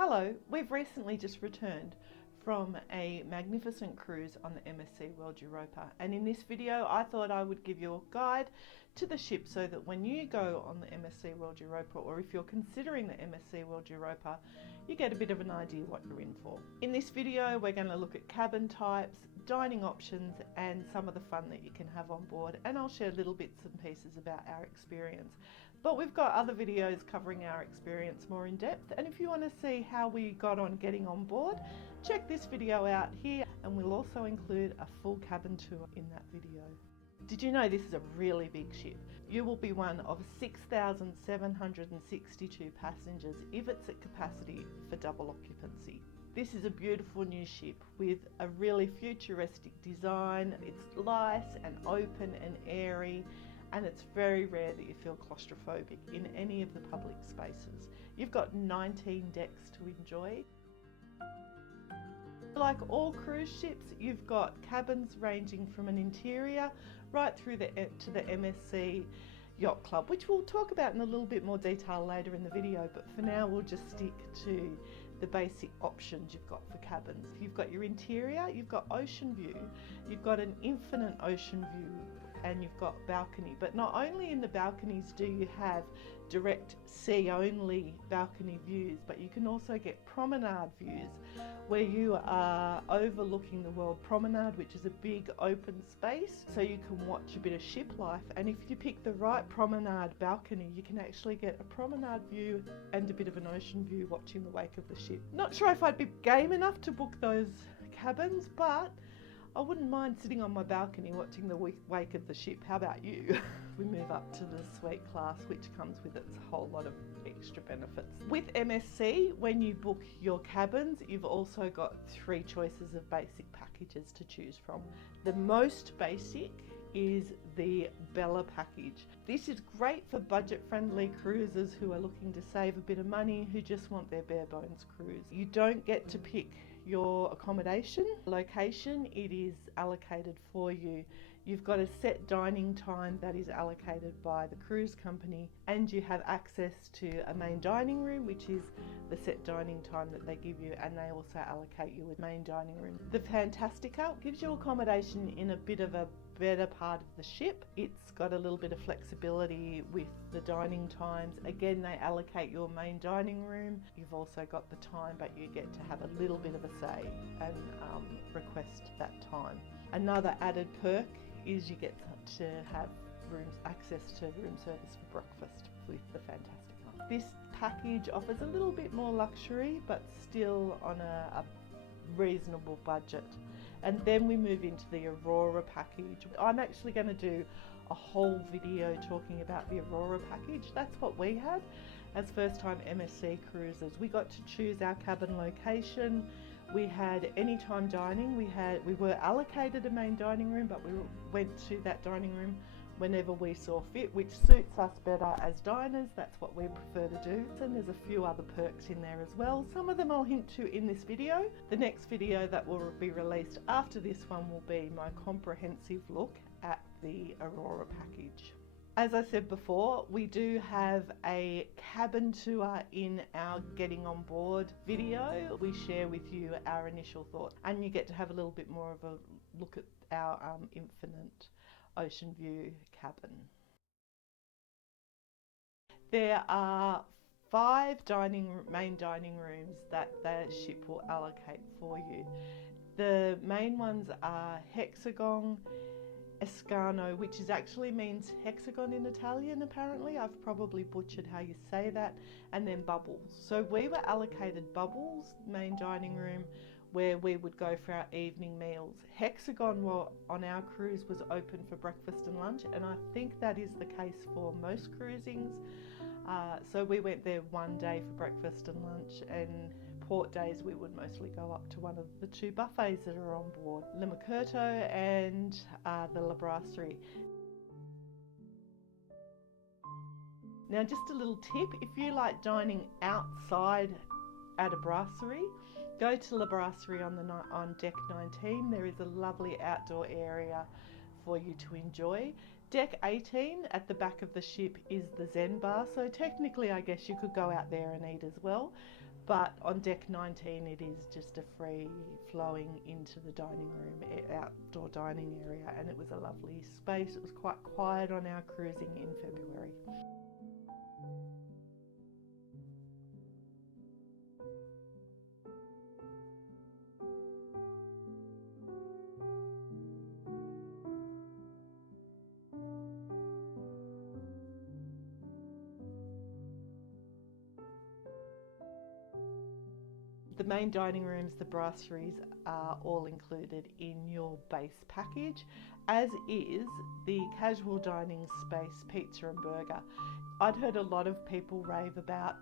Hello, we've recently just returned from a magnificent cruise on the MSC World Europa, and in this video I thought I would give you a guide to the ship so that when you go on the MSC World Europa, or if you're considering the MSC World Europa, you get a bit of an idea what you're in for. In this video we're going to look at cabin types, dining options and some of the fun that you can have on board, and I'll share little bits and pieces about our experience. But we've got other videos covering our experience more in depth, and if you want to see how we got on getting on board, check this video out here, and we'll also include a full cabin tour in that video. Did you know this is a really big ship? You will be one of 6,762 passengers if it's at capacity for double occupancy. This is a beautiful new ship with a really futuristic design. It's light and open and airy, and it's very rare that you feel claustrophobic in any of the public spaces. You've got 19 decks to enjoy. Like all cruise ships, you've got cabins ranging from an interior right through to the MSC Yacht Club, which we'll talk about in a little bit more detail later in the video, but for now we'll just stick to the basic options you've got for cabins. You've got your interior, you've got ocean view, you've got an infinite ocean view, and you've got balcony. But not only in the balconies do you have direct sea only balcony views, but you can also get promenade views where you are overlooking the World Promenade, which is a big open space, so you can watch a bit of ship life. And if you pick the right promenade balcony, you can actually get a promenade view and a bit of an ocean view watching the wake of the ship. Not sure if I'd be game enough to book those cabins, but I wouldn't mind sitting on my balcony watching the wake of the ship. How about you? We move up to the suite class, which comes with its whole lot of extra benefits. With MSC, when you book your cabins, you've also got 3 choices of basic packages to choose from. The most basic is the Bella package. This is great for budget-friendly cruisers who are looking to save a bit of money, who just want their bare bones cruise. You don't get to pick your accommodation location, it is allocated for you. You've got a set dining time that is allocated by the cruise company, and you have access to a main dining room, which is the set dining time that they give you, and they also allocate you a main dining room. The Fantastica gives you accommodation in a bit of a better part of the ship. It's got a little bit of flexibility with the dining times. Again, they allocate your main dining room. You've also got the time, but you get to have a little bit of a say and request that time. Another added perk is you get to have access to room service for breakfast with the Fantastica. This package offers a little bit more luxury, but still on a reasonable budget. And then we move into the Aurora package. I'm actually going to do a whole video talking about the Aurora package. That's what we had as first time MSC cruisers. We got to choose our cabin location. We had anytime dining. We were allocated a main dining room, but we went to that dining room whenever we saw fit, which suits us better as diners. That's what we prefer to do. And there's a few other perks in there as well. Some of them I'll hint to in this video. The next video that will be released after this one will be my comprehensive look at the Aurora package. As I said before, we do have a cabin tour in our Getting On Board video. We share with you our initial thoughts, and you get to have a little bit more of a look at our infinite ocean view cabin. There are 5 main dining rooms that the ship will allocate for you. The main ones are Hexagon, Escano, which actually means hexagon in Italian apparently. I've probably butchered how you say that, and then Bubbles. So we were allocated Bubbles, main dining room, where we would go for our evening meals. Hexagon on our cruise was open for breakfast and lunch, and I think that is the case for most cruisings. So we went there one day for breakfast and lunch, and port days we would mostly go up to one of the 2 buffets that are on board, Le Mercato and the La Brasserie. Now just a little tip, if you like dining outside at a brasserie, go to La Brasserie on deck 19. There is a lovely outdoor area for you to enjoy. Deck 18 at the back of the ship is the Zen bar, so technically I guess you could go out there and eat as well. But on deck 19 it is just a free flowing into the dining room, outdoor dining area, and it was a lovely space. It was quite quiet on our cruising in February. The main dining rooms, the brasseries are all included in your base package, as is the casual dining space, pizza and burger. I'd heard a lot of people rave about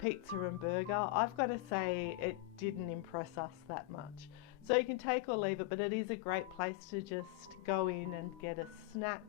pizza and burger. I've got to say it didn't impress us that much. So you can take or leave it, but it is a great place to just go in and get a snack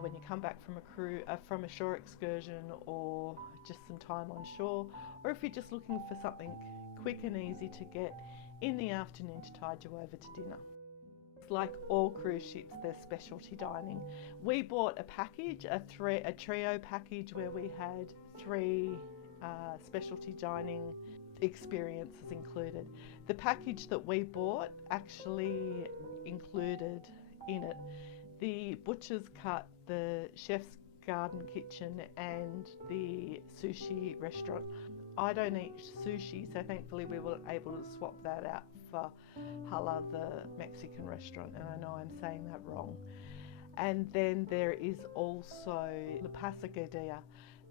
when you come back from a shore excursion, or just some time on shore, or if you're just looking for something quick and easy to get in the afternoon to tide you over to dinner. Like all cruise ships, there's specialty dining. We bought a package, a trio package, where we had 3 specialty dining experiences included. The package that we bought actually included in it the butcher's cut, the chef's garden kitchen, and the sushi restaurant. I don't eat sushi, so thankfully we were able to swap that out for Hala, the Mexican restaurant, and I know I'm saying that wrong. And then there is also La Pasagadilla,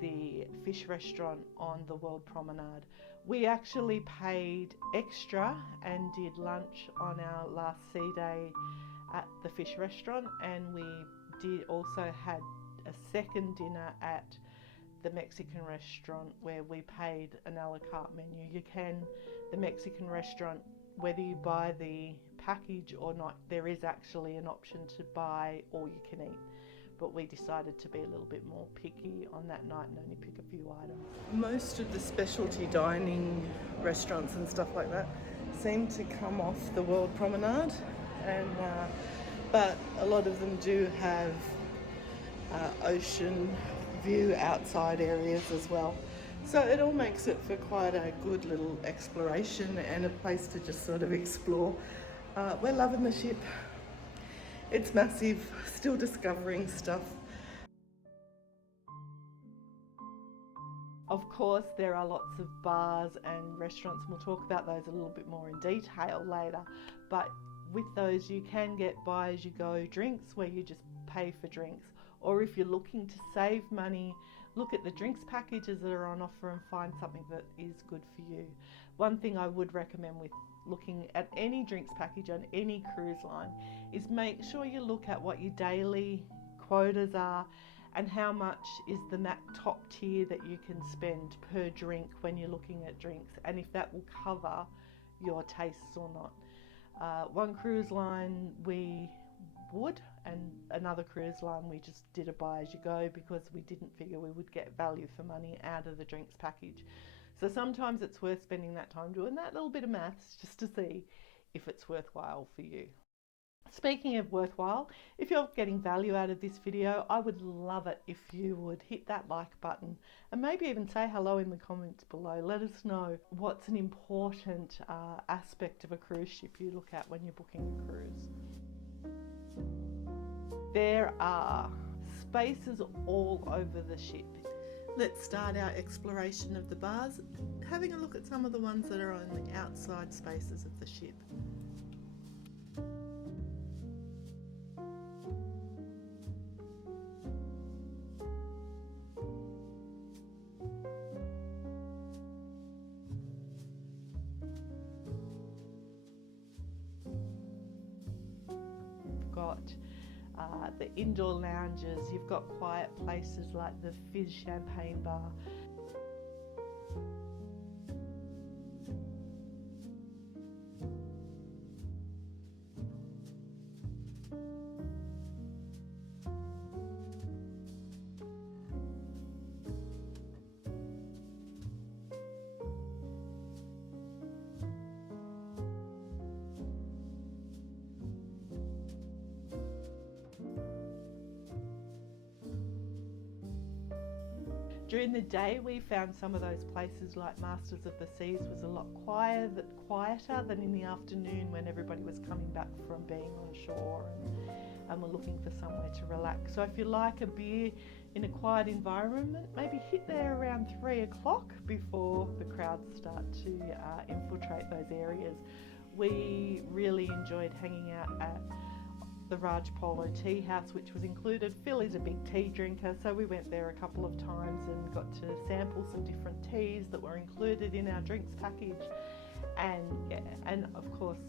the fish restaurant on the World Promenade. We actually paid extra and did lunch on our last sea day at the fish restaurant, and we did also had a second dinner at the Mexican restaurant where we paid an a la carte menu. The Mexican restaurant, whether you buy the package or not, there is actually an option to buy all you can eat. But we decided to be a little bit more picky on that night and only pick a few items. Most of the specialty dining restaurants and stuff like that seem to come off the World Promenade, but a lot of them do have ocean view outside areas as well. So it all makes it for quite a good little exploration and a place to just sort of explore. We're loving the ship. It's massive, still discovering stuff. Of course, there are lots of bars and restaurants, and we'll talk about those a little bit more in detail later. But with those, you can get buy-as-you-go drinks where you just pay for drinks. Or if you're looking to save money, look at the drinks packages that are on offer and find something that is good for you. One thing I would recommend with looking at any drinks package on any cruise line is make sure you look at what your daily quotas are and how much is the top tier that you can spend per drink when you're looking at drinks, and if that will cover your tastes or not. One cruise line we would, and another cruise line we just did a buy as you go because we didn't figure we would get value for money out of the drinks package. So sometimes it's worth spending that time doing that little bit of maths just to see if it's worthwhile for you. Speaking of worthwhile, if you're getting value out of this video, I would love it if you would hit that like button and maybe even say hello in the comments below. Let us know what's an important aspect of a cruise ship you look at when you're booking a cruise. There are spaces all over the ship. Let's start our exploration of the bars, having a look at some of the ones that are on the outside spaces of the ship. We've got the indoor lounges, you've got quiet places like the Fizz Champagne Bar. During the day we found some of those places like Masters of the Seas was a lot quieter than in the afternoon when everybody was coming back from being on shore and were looking for somewhere to relax. So if you like a beer in a quiet environment, maybe hit there around 3 o'clock before the crowds start to infiltrate those areas. We really enjoyed hanging out at the Raj Polo Tea House, which was included. Phil is a big tea drinker, so we went there a couple of times and got to sample some different teas that were included in our drinks package. And of course,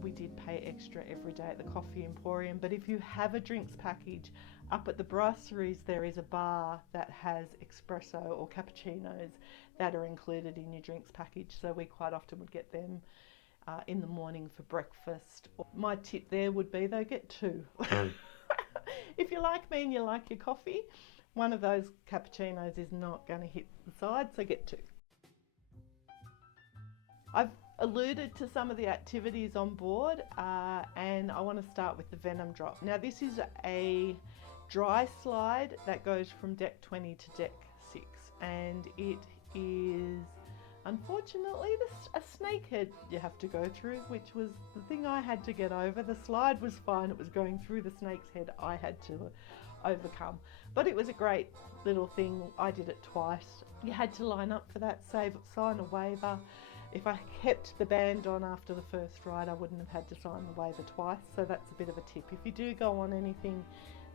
we did pay extra every day at the Coffee Emporium. But if you have a drinks package, up at the brasseries there is a bar that has espresso or cappuccinos that are included in your drinks package. So we quite often would get them in the morning for breakfast. My tip there would be though, get 2. If you like me and you like your coffee, one of those cappuccinos is not going to hit the side, so get 2. I've alluded to some of the activities on board and I want to start with the Venom Drop. Now this is a dry slide that goes from deck 20 to deck 6, and it is unfortunately a snake head you have to go through, which was the thing I had to get over. The slide was fine, it was going through the snake's head I had to overcome. But it was a great little thing. I did it twice. You had to line up for that, sign a waiver. If I kept the band on after the first ride, I wouldn't have had to sign the waiver twice, so that's a bit of a tip. If you do go on anything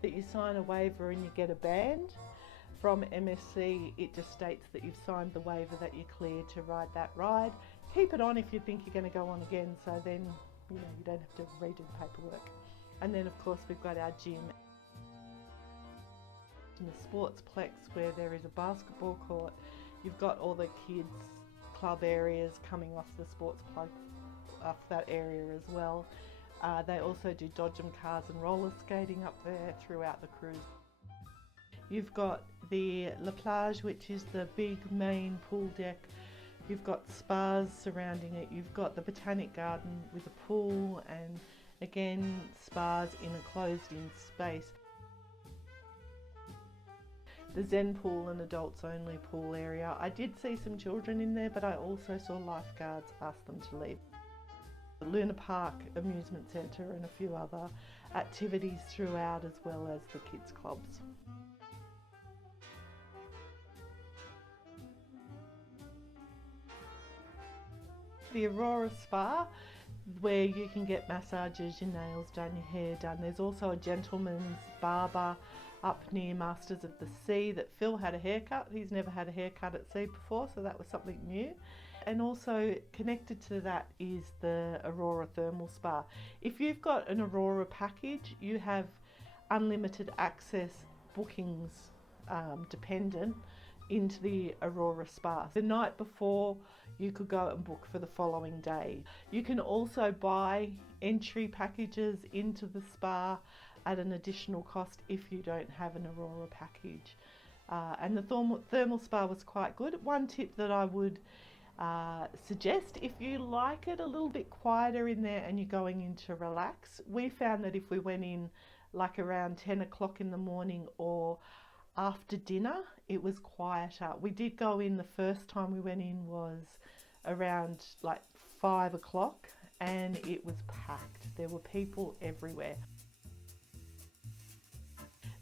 that you sign a waiver and you get a band from MSC, it just states that you've signed the waiver that you're cleared to ride that ride. Keep it on if you think you're going to go on again, so then you don't have to redo the paperwork. And then of course we've got our gym in the sportsplex where there is a basketball court. You've got all the kids club areas coming off the sports plug off that area as well. They also do dodgem cars and roller skating up there throughout the cruise. You've got the La Plage, which is the big main pool deck. You've got spas surrounding it. You've got the Botanic Garden with a pool and again spas in a closed-in space. The Zen pool and adults only pool area. I did see some children in there, but I also saw lifeguards ask them to leave. The Luna Park Amusement Centre and a few other activities throughout, as well as the kids clubs. The Aurora Spa, where you can get massages, your nails done, your hair done. There's also a gentleman's barber up near Masters of the Sea that Phil had a haircut. He's never had a haircut at sea before, so that was something new. And also connected to that is the Aurora Thermal Spa. If you've got an Aurora package, you have unlimited access bookings dependent into the Aurora Spa. The night before, you could go and book for the following day. You can also buy entry packages into the spa at an additional cost if you don't have an Aurora package. And the thermal spa was quite good. One tip that I would suggest, if you like it a little bit quieter in there and you're going in to relax, we found that if we went in like around 10 o'clock in the morning or after dinner, it was quieter. We did go in, the first time we went in was around like 5 o'clock and it was packed. There were people everywhere.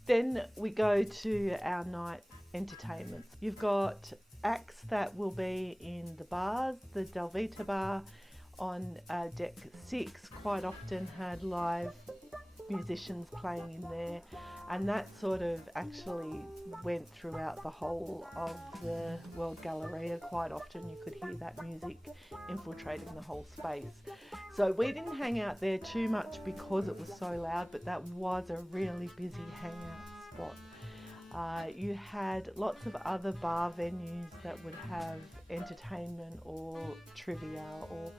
Then we go to our night entertainments. You've got acts that will be in the bars. The Delvita bar on deck 6 quite often had live musicians playing in there, and that sort of actually went throughout the whole of the World Galleria. Quite often you could hear that music infiltrating the whole space. So we didn't hang out there too much because it was so loud, but that was a really busy hangout spot. You had lots of other bar venues that would have entertainment or trivia or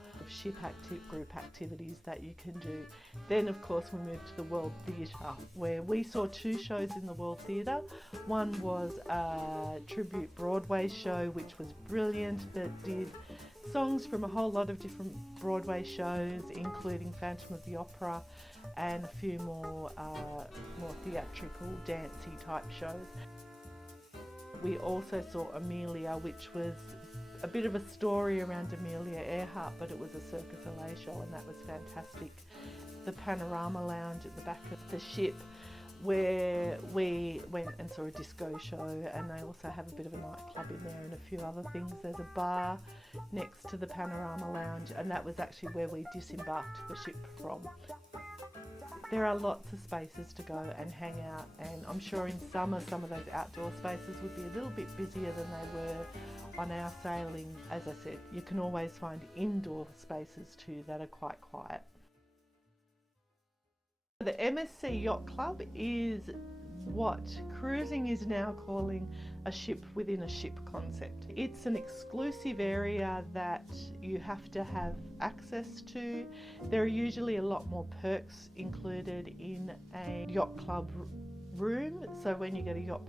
group activities that you can do. Then of course we moved to the World Theatre, where we saw 2 shows in the World Theatre. One was a tribute Broadway show, which was brilliant, that did songs from a whole lot of different Broadway shows, including Phantom of the Opera and a few more theatrical, dancey type shows. we also saw Amelia, which was a bit of a story around Amelia Earhart, but it was a Cirque du Soleil show, and that was fantastic. The panorama lounge at the back of the ship, where we went and saw a disco show, and they also have a bit of a nightclub in there and a few other things. There's a bar next to the panorama lounge, and that was actually where we disembarked the ship from. There are lots of spaces to go and hang out, and I'm sure in summer some of those outdoor spaces would be a little bit busier than they were on our sailing. As I said, you can always find indoor spaces too that are quite quiet. The MSC Yacht Club is what cruising is now calling a ship within a ship concept. It's an exclusive area that you have to have access to. There are usually a lot more perks included in a yacht club room, so when you get a yacht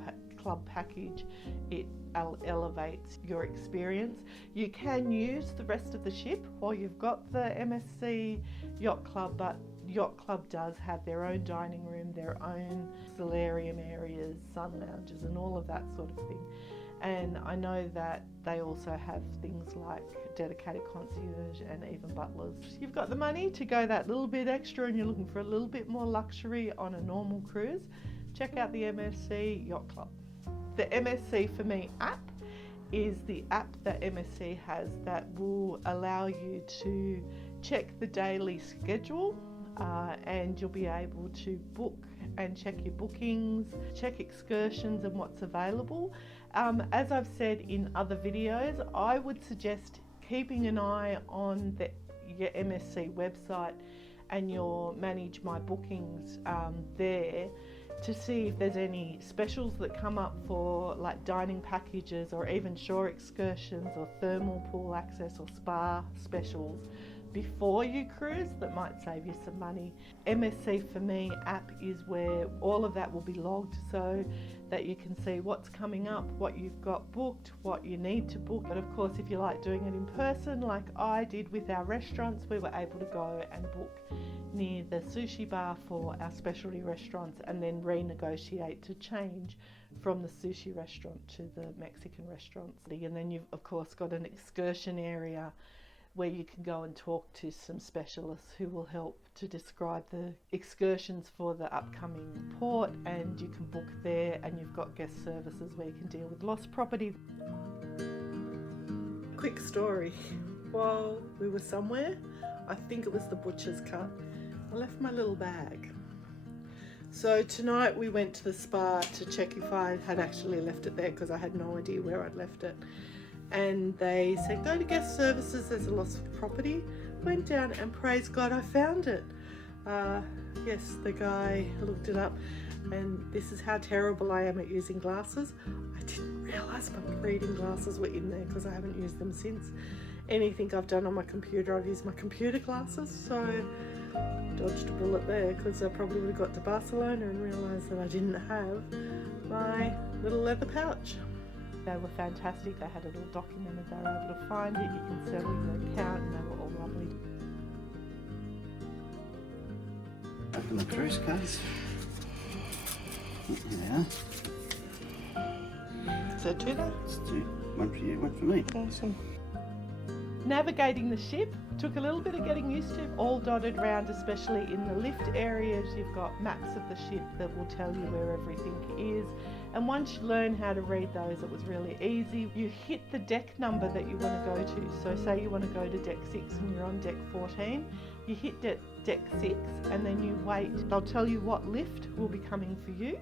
club package, it elevates your experience. You can use the rest of the ship while you've got the MSC Yacht Club, but Yacht Club does have their own dining room, their own solarium areas, sun lounges and all of that sort of thing. And I know that they also have things like dedicated concierge and even butlers. You've got the money to go that little bit extra and you're looking for a little bit more luxury on a normal cruise, check out the MSC Yacht Club. The MSC For Me app is the app that MSC has that will allow you to check the daily schedule, and you'll be able to book and check your bookings, check excursions and what's available. As I've said in other videos, I would suggest keeping an eye on your MSC website and your Manage My Bookings there to see if there's any specials that come up for like dining packages or even shore excursions or thermal pool access or spa specials before you cruise that might save you some money. MSC For Me app is where all of that will be logged so that you can see what's coming up, what you've got booked, what you need to book. But of course, if you like doing it in person like I did with our restaurants, we were able to go and book near the sushi bar for our specialty restaurants and then renegotiate to change from the sushi restaurant to the Mexican restaurants. And then you've of course got an excursion area where you can go and talk to some specialists who will help to describe the excursions for the upcoming port, and you can book there, and you've got guest services where you can deal with lost property. Quick story. While we were somewhere, I think it was the butcher's cut, I left my little bag. So tonight we went to the spa to check if I had actually left it there because I had no idea where I'd left it. And they said, go to guest services, there's a lost property. Went down and praise God, I found it. Yes, the guy looked it up, and this is how terrible I am at using glasses. I didn't realise my reading glasses were in there because I haven't used them since. Anything I've done on my computer, I've used my computer glasses, so dodged a bullet there because I probably would have got to Barcelona and realised that I didn't have my little leather pouch. They were fantastic, they had it all documented, they were able to find it, you can settle your account, and they were all lovely. Open the cruise cards. Yeah. So two now? Let's do one for you, one for me. Awesome. Navigating the ship took a little bit of getting used to, all dotted around, especially in the lift areas. You've got maps of the ship that will tell you where everything is, and once you learn how to read those, it was really easy. You hit the deck number that you want to go to, so say you want to go to deck 6 and you're on deck 14, you hit deck 6 and then you wait. They'll tell you what lift will be coming for you.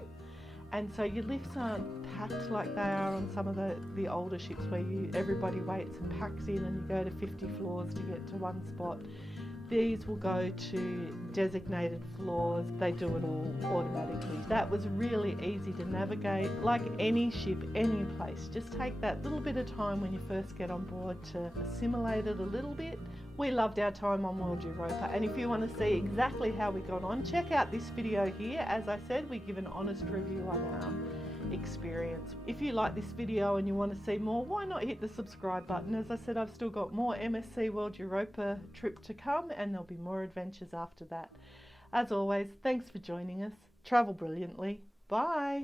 And so your lifts aren't packed like they are on some of the older ships where everybody waits and packs in and you go to 50 floors to get to one spot. These will go to designated floors. They do it all automatically. That was really easy to navigate. Like any ship, any place, just take that little bit of time when you first get on board to assimilate it a little bit. We loved our time on World Europa, and if you want to see exactly how we got on, check out this video here. As I said, we give an honest review on our experience. If you like this video and you want to see more, why not hit the subscribe button? As I said, I've still got more MSC World Europa trip to come, and there'll be more adventures after that. As always, thanks for joining us. Travel brilliantly. Bye.